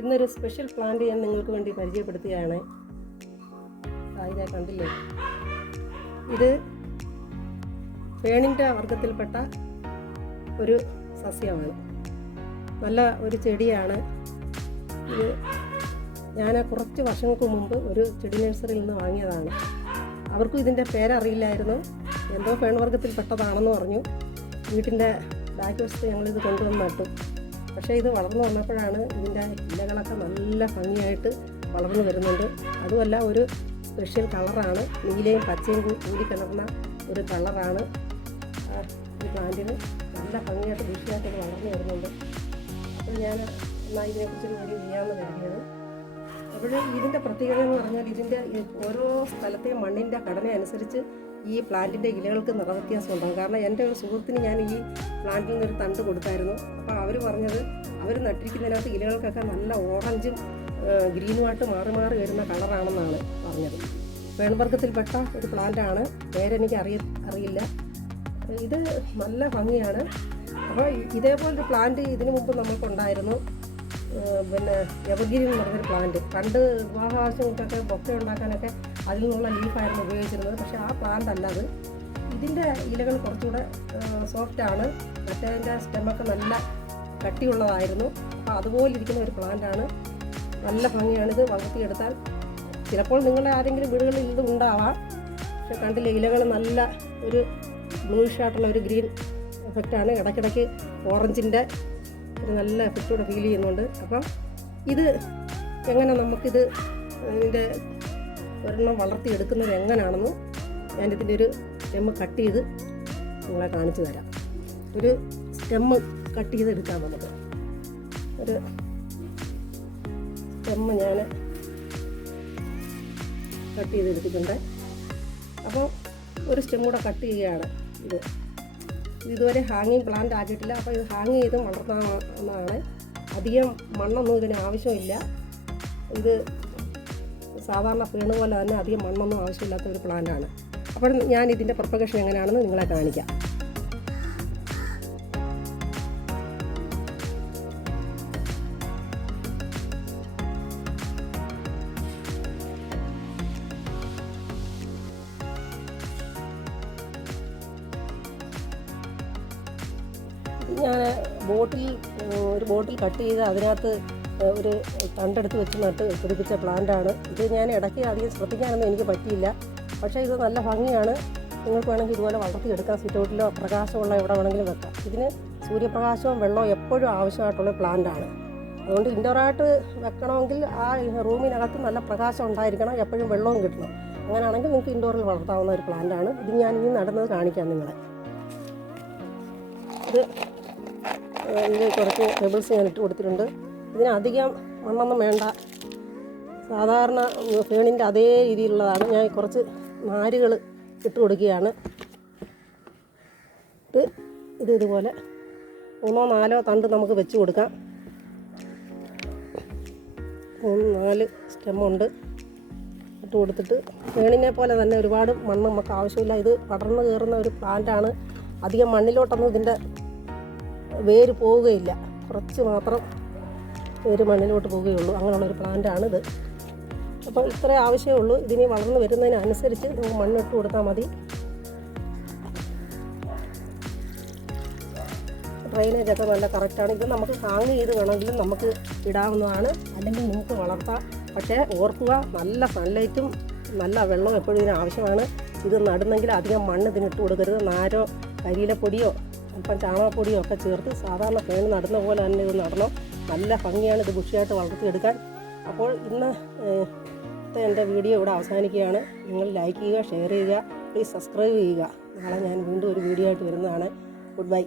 ഇന്നൊരു special plant ഞാൻ നിങ്ങൾക്ക് വേണ്ടി പരിചയപ്പെടുത്തുകയാണ് ഇതാ കണ്ടില്ലേ? ഇത് ഫേണിന്റെ വർഗത്തിൽപ്പെട്ട ഒരു സസ്യമാണ്. നല്ല ഒരു ചെടിയാണ്. ഇത് ഞാൻ കുറച്ച് വർഷങ്ങൾക്ക് മുമ്പ് ഒരു ചെടി നഴ്സറിയിൽ നിന്ന് വാങ്ങിയതാണ്. അവർക്കും ഇതിന്റെ പേരറിയില്ലായിരുന്നു. എന്തോ ഫേൺ വർഗത്തിൽപ്പെട്ടതാണെന്ന് പറഞ്ഞു. വീട്ടിന്റെ ബാക്ക് വശത്ത് ഞങ്ങളിത് കൊണ്ടുവന്ന് നട്ടു. പക്ഷേ ഇത് വളർന്നു വന്നപ്പോഴാണ് ഇതിന്റെ ഇലകളൊക്കെ നല്ല ഭംഗിയായിട്ട് വളർന്നു വരുന്നുണ്ട്. അതുമല്ല ഒരു സ്പെഷ്യൽ കളറാണ്. നീലയും പച്ചയും കൂടി കലർന്ന ഒരു കളറാണ്. ഈ പ്ലാന്റിന് നല്ല ഭംഗിയായിട്ട് ബുഷിയായിട്ട് ഇത് വളർന്നു വരുന്നുണ്ട്. അപ്പോൾ ഞാൻ എന്നാൽ ഇതിനെക്കുറിച്ചൊരു വീഡിയോ ചെയ്യാമെന്ന് കരുതിയത് അപ്പോൾ ഇതിന്റെ പ്രത്യേകത എന്ന് പറഞ്ഞാൽ ഇതിന്റെ ഓരോ സ്ഥലത്തെയും മണ്ണിന്റെ ഘടന അനുസരിച്ച് ഈ പ്ലാന്റിന്റെ ഇലകൾക്ക് നിറവ്യത്യാസം ഉണ്ടാകും. കാരണം എന്റെ ഒരു സുഹൃത്തിന് ഞാൻ ഈ പ്ലാന്റിൽ നിന്നൊരു തണ്ട് കൊടുത്തായിരുന്നു. അപ്പോൾ അവർ പറഞ്ഞത് അവർ നട്ടിരിക്കുന്നതിനകത്ത് ഇലകൾക്കൊക്കെ നല്ല ഓറഞ്ചും ഗ്രീനുമായിട്ട് മാറി മാറി വരുന്ന കളറാണെന്നാണ് പറഞ്ഞത്. വേൺവർഗത്തിൽപ്പെട്ട ഒരു പ്ലാന്റാണ്. പേരെനിക്ക് അറിയ അറിയില്ല. ഇത് നല്ല ഭംഗിയാണ്. അപ്പോൾ ഇതേപോലൊരു പ്ലാന്റ് ഇതിനു മുമ്പ് നമുക്കുണ്ടായിരുന്നു പിന്നെ എവർഗ്രീൻ എന്ന് പറഞ്ഞൊരു പ്ലാന്റ് പണ്ട് വിവാഹാവശ്യങ്ങൾക്കൊക്കെ ബൊക്ക ഉണ്ടാക്കാനൊക്കെ അതിൽ നിന്നുള്ള ലീഫായിരുന്നു ഉപയോഗിച്ചിരുന്നത്. പക്ഷേ ആ പ്ലാന്റ് അല്ല അത്. ഇതിന്റെ ഇലകൾ കുറച്ചുകൂടെ സോഫ്റ്റാണ് മറ്റേതിന്റെ സ്റ്റെമൊക്കെ നല്ല കട്ടിയുള്ളതായിരുന്നു. അപ്പോൾ അതുപോലെ ഇരിക്കുന്ന ഒരു പ്ലാന്റാണ് നല്ല ഭംഗിയാണ് ഇത് വളർത്തിയെടുത്താൽ. ചിലപ്പോൾ നിങ്ങളുടെ ആരെങ്കിലും വീടുകളിൽ ഇത് ഉണ്ടാവാം. പക്ഷെ കണ്ടില്ലേ ഇലകൾ നല്ല ഒരു ബ്ലൂഷായിട്ടുള്ള ഒരു ഗ്രീൻ എഫക്റ്റാണ് ഇടയ്ക്കിടയ്ക്ക് ഓറഞ്ചിന്റെ ഒരു നല്ല എഫക്റ്റോടെ ഫീൽ ചെയ്യുന്നുണ്ട്. അപ്പം ഇത് എങ്ങനെ നമുക്കിത് ഇതിന്റെ ഒരെണ്ണം വളർത്തിയെടുക്കുന്നത് എങ്ങനെയാണെന്ന് ഞാൻ ഞാനിതിന്റെ ഒരു സ്റ്റെമ്മ് കട്ട് ചെയ്ത് നിങ്ങളെ കാണിച്ചു തരാം. ഒരു സ്റ്റെമ്മ് കട്ട് ചെയ്ത് എടുക്കാം നമുക്ക്. ഒരു സ്റ്റെമ്മ് ഞാൻ കട്ട് ചെയ്തെടുത്തിട്ടുണ്ട്. അപ്പോൾ ഒരു സ്റ്റെമ്മൂടെ കൂടെ കട്ട് ചെയ്യുകയാണ് ഇത്. ഇതുവരെ ഹാങ്ങിങ് പ്ലാന്റ് ആക്കിയിട്ടില്ല. അപ്പോൾ ഇത് ഹാങ് ചെയ്ത് വളർത്താവുന്നതാണ് അധികം മണ്ണൊന്നും ഇതിന് ആവശ്യമില്ല. ഇത് സാധാരണ പേണ് പോലെ തന്നെ അധികം മണ്ണൊന്നും ആവശ്യമില്ലാത്ത ഒരു പ്ലാന്റാണ് അപ്പോൾ ഞാൻ ഇതിന്റെ പ്രൊപ്പഗേഷൻ എങ്ങനെയാണെന്ന് നിങ്ങളെ കാണിക്കാം. ഞാൻ ബോട്ടിൽ ഒരു ബോട്ടിൽ കട്ട് ചെയ്ത് അതിനകത്ത് ഒരു തണ്ടെടുത്ത് വെച്ച് നട്ട് പിടിപ്പിച്ച പ്ലാന്റാണ്. ഇത് ഞാൻ ഇടയ്ക്ക് അധികം ശ്രദ്ധിക്കാനൊന്നും എനിക്ക് പറ്റിയില്ല. പക്ഷേ ഇത് നല്ല ഭംഗിയാണ്. നിങ്ങൾക്ക് വേണമെങ്കിൽ ഇതുപോലെ വളർത്തിയെടുക്കാം. സിറ്റൗട്ടിലോ പ്രകാശമുള്ള എവിടെ വേണമെങ്കിലും വെക്കാം. ഇതിന് സൂര്യപ്രകാശവും വെള്ളവും എപ്പോഴും ആവശ്യമായിട്ടുള്ള പ്ലാന്റാണ്. അതുകൊണ്ട് ഇൻഡോറായിട്ട് വെക്കണമെങ്കിൽ ആ റൂമിനകത്ത് നല്ല പ്രകാശം ഉണ്ടായിരിക്കണം. എപ്പോഴും വെള്ളവും കിട്ടണം. അങ്ങനെയാണെങ്കിൽ നിങ്ങൾക്ക് ഇൻഡോറിൽ വളർത്താവുന്ന ഒരു പ്ലാന്റാണ്. ഇത് ഞാൻ ഇനി നടന്നത് കാണിക്കാം നിങ്ങളെ. ഇത് ഇതിൽ കുറച്ച് പെബിൾസ് ഞാൻ ഇട്ട് കൊടുത്തിട്ടുണ്ട്. ഇതിനധികം മണ്ണൊന്നും വേണ്ട. സാധാരണ ഫേണിന്റെ അതേ രീതിയിലുള്ളതാണ്. ഞാൻ കുറച്ച് നാരുകൾ ഇട്ട് കൊടുക്കുകയാണ്. ഇത് ഇത് ഇതുപോലെ മൂന്നോ നാലോ തണ്ട് നമുക്ക് വെച്ച് കൊടുക്കാം. മൂന്ന് നാല് സ്റ്റെമ്മുണ്ട്. ഇട്ട് കൊടുത്തിട്ട് ഫേണിനെ പോലെ തന്നെ ഒരുപാട് മണ്ണ് നമുക്ക് ആവശ്യമില്ല. ഇത് പടർന്നു കയറുന്ന ഒരു പ്ലാന്റാണ് അധികം മണ്ണിലോട്ടൊന്നും ഇതിന്റെ വേര് പോവുകയില്ല. കുറച്ച് മാത്രം വേര് മണ്ണിലോട്ട് പോവുകയുള്ളൂ. അങ്ങനെയുള്ളൊരു പ്ലാന്റാണിത്. അപ്പോൾ ഇത്രേ ആവശ്യമേ ഉള്ളൂ. ഇതിനി വളർന്നു വരുന്നതിനനുസരിച്ച് നമുക്ക് മണ്ണിട്ട് കൊടുത്താൽ മതി. ഡ്രെയിനേജ് ഒക്കെ നല്ല കറക്റ്റാണ് ഇത് നമുക്ക് ഹാങ് ചെയ്ത് വേണമെങ്കിലും നമുക്ക് ഇടാവുന്നതാണ്. അല്ലെങ്കിൽ നിങ്ങൾക്ക് വളർത്താം. പക്ഷേ ഓർക്കുക നല്ല സൺലൈറ്റും നല്ല വെള്ളവും എപ്പോഴും ഇതിന് ആവശ്യമാണ്. ഇത് നടുന്നെങ്കിൽ അധികം മണ്ണ് ഇതിനിട്ട് കൊടുക്കരുത്. നാരോ കരിയിലപ്പൊടിയോ അല്പം ചാണകപ്പൊടിയും ഒക്കെ ചേർത്ത് സാധാരണ ഫാൻ നടുന്ന പോലെ തന്നെ ഇത് നടണം. നല്ല ഭംഗിയാണ് ഇത് ബുഷിയായിട്ട് വളർത്തിയെടുക്കാൻ. അപ്പോൾ ഇന്ന് എന്റെ വീഡിയോ ഇവിടെ അവസാനിക്കുകയാണ്. നിങ്ങൾ ലൈക്ക് ചെയ്യുക ഷെയർ ചെയ്യുക പ്ലീസ് സബ്സ്ക്രൈബ് ചെയ്യുക. നാളെ ഞാൻ വീണ്ടും ഒരു വീഡിയോ ആയിട്ട് വരുന്നതാണ്. Good bye